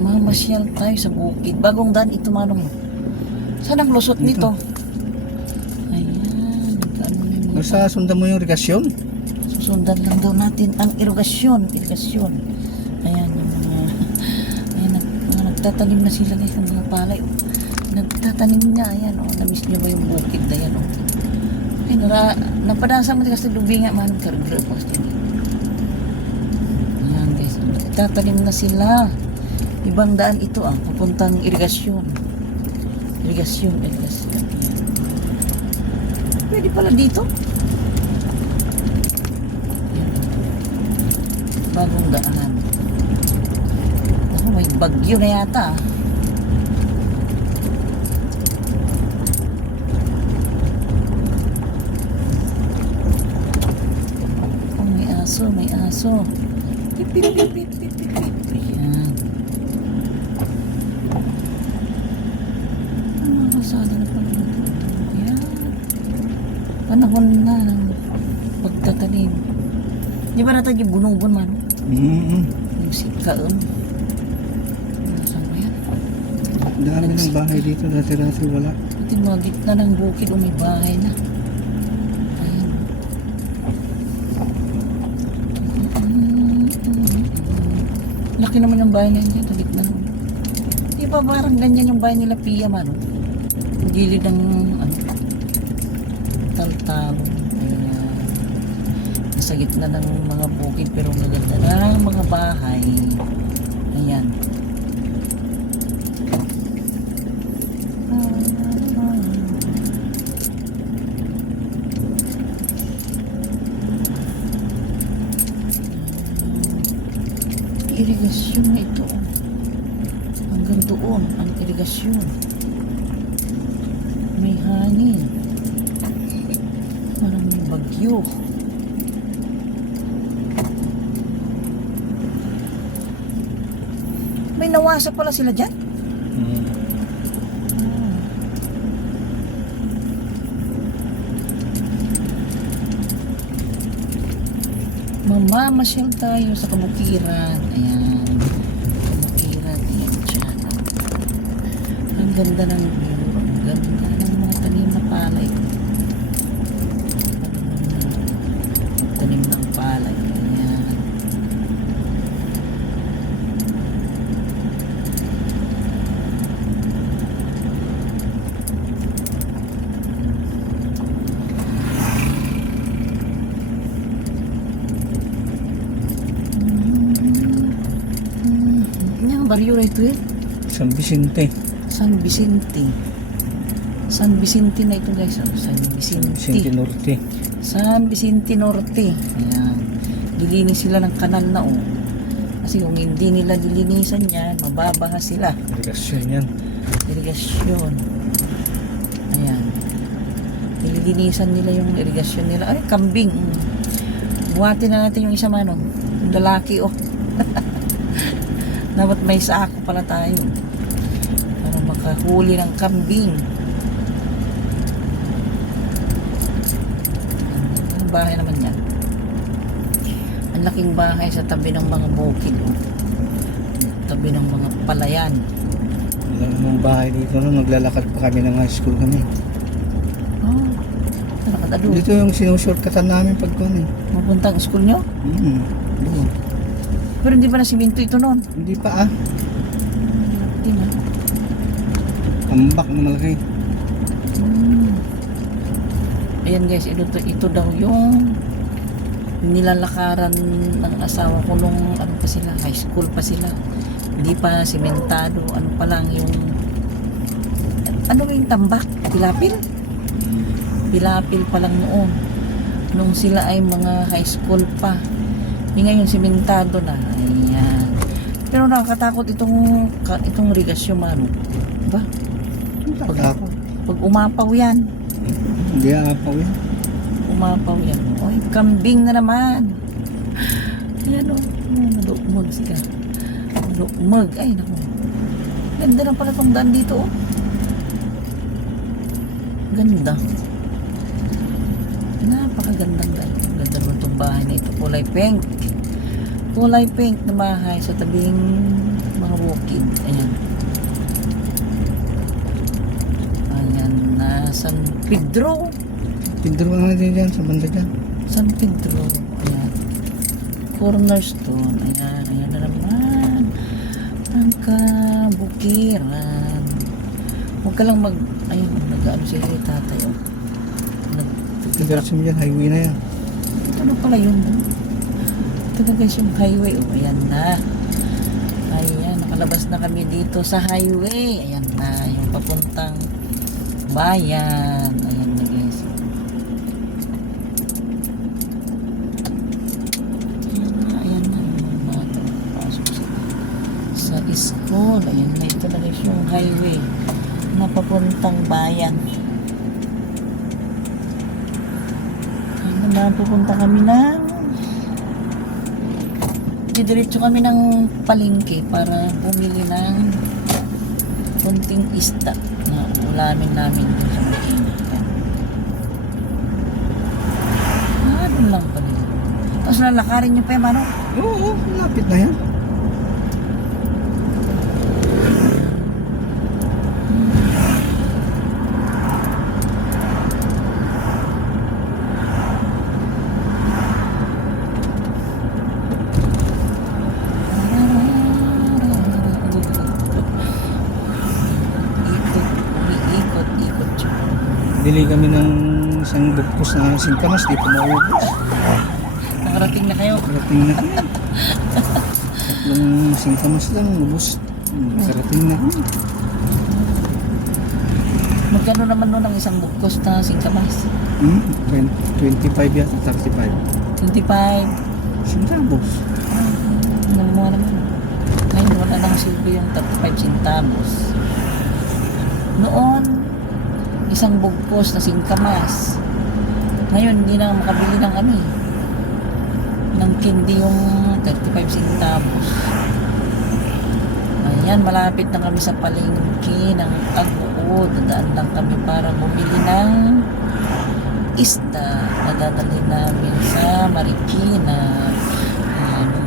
Mamasyal tayo sa bukid. Bagong daan ito, manong. Saan ang lusot nito? Ayan. Basta sundan mo yung irigasyon. Susundan lang daw natin ang irigasyon. Irigasyon. Ayan. Yung mga, ayan, mga nagtatanim na sila guys ng mga palay. Nagtatanim niya. Ayan. Namiss niyo ba yung bukid na yan? Ay, napadasa mo kasi lubi nga man. Karagro po kasi. Ayan guys. Nagtatanim na sila. Ibang daan ito papuntang irigasyon. Irigasyon. Ayan. Pwede pala dito. Bagong daan. Ako, may bagyo na yata. Oh, may aso, may aso. Pip, pip, pip, pip, pip, pip, pip. Ayan. Ano ang kasada na pala? Ayan. Panahon na ng pagtatanim. Di ba natin yung bunong-bun man? Yung sikaon. Saan ba yan? Dami ng bahay dito, dati-dati wala. Pati mga gitna ng bukid o may bahay na. Ayan. Laki naman yung bahay na yun dito, gitna ng. Di ba parang ganyan yung bahay nila Pia man? Gilid ng taltalo. Sa gitna ng mga bukid pero maganda ng mga bahay. Ayan. Irigasyon na ito. Hanggang doon ang irigasyon. May hangin. Parang may bagyo. May nawasa pala sila dyan. Mamamasyal tayo sa kabukiran. Ayan. Kabukiran. Ayan dyan. Ang ganda ng view. Ang ganda ng mga tanim na palay. Tanim ng palay. Ayan. Baryo na ito San Vicente. San Vicente. San Vicente na ito guys. San Vicente. Vicente Norte. San Vicente Norte. Ayan. Dilinis sila ng kanal na Kasi kung hindi nila dilinisan yan, mababaha sila. Irigasyon yan. Irigasyon. Ayan. Nililinisan nila yung irigasyon nila. Ay, kambing. Buhatin na natin yung isa manong. Yung lalaki Dapat may sako pala tayo para makahuli ng kambing. Ang bahay naman yan. Ang laking bahay sa tabi ng mga bukid. Tabi ng mga palayan. Wala namang bahay dito na maglalakad pa kami ng high school kami. Lakad ado. Dito yung sinushortcutan namin pag kami. Mapuntang school nyo? Doon. Pero hindi ba na siminto ito noon? Hindi pa Hindi na. Tambak na malaki. Ayan guys, ito daw yung nilalakaran ng asawa ko nung ano pa sila, high school pa sila. Hindi pa simentado, ano pa lang yung ano yung tambak? Pilapil? Pilapil pa lang noon. Nung sila ay mga high school pa. Ngayon simentado na. Ayan. Pero nakakatakot itong irigasyon man. Diba? Pag umapaw yan. Hindi aapaw yan. Umapaw yan. Oy, kambing na naman. Ayan nadukmag sila. Nadukmag. Ay, naku. Ganda na pala itong daan dito Ganda. Napakagandang daan. Ganda naman itong bahay na ito. Kulay pink. Kulay pink na bahay sa tabing mga walk-in. Ayan. Ayan na San Pedro. Pindro na din dyan sa banda dyan. San Pedro. Ayan. Cornerstone. Ayan. Ayan na naman. Ang kabukiran. Huwag ka lang ayun, nag-ano si tatay. Oh. Diretso mo dyan, highway na yan. Ito na pala yun. Ito na guys yung highway. Oh, ayan na. Ayan, nakalabas na kami dito sa highway. Ayan na, yung papuntang bayan. Ayan na guys. Ayan na yung mga pasok sa school. Ayan na, ito na guys yung highway na papuntang bayan. Ayan na, pupunta kami ng diretso kami ng palengke para bumili ng kunting isda na ulamin namin dun sa makina. Doon lang pala yun. Tapos lalakarin nyo pa yung manok. Oo, lapit na yan. Umiikot siya. Bili kami ng isang bugkos na singkamas, di pa maubos. Nakarating na kayo. Karating na kami. Tatlong singkamas lang, ubos. Karating na kami. Magkano naman nun ang isang bukos na singkamas? 25 yata, 35. 25. Centavos. Namuha naman. Ngayon wala nang silbi yung 35 centavos. Noon, isang bugkos na singkamas. Ngayon, hindi na makabili ng ano eh. Ng candy yung 35 centavos. Ayan, malapit na kami sa palengke ng Agoo. Dadaan lang kami para bumili ng isda na dadalhin namin sa Marikina.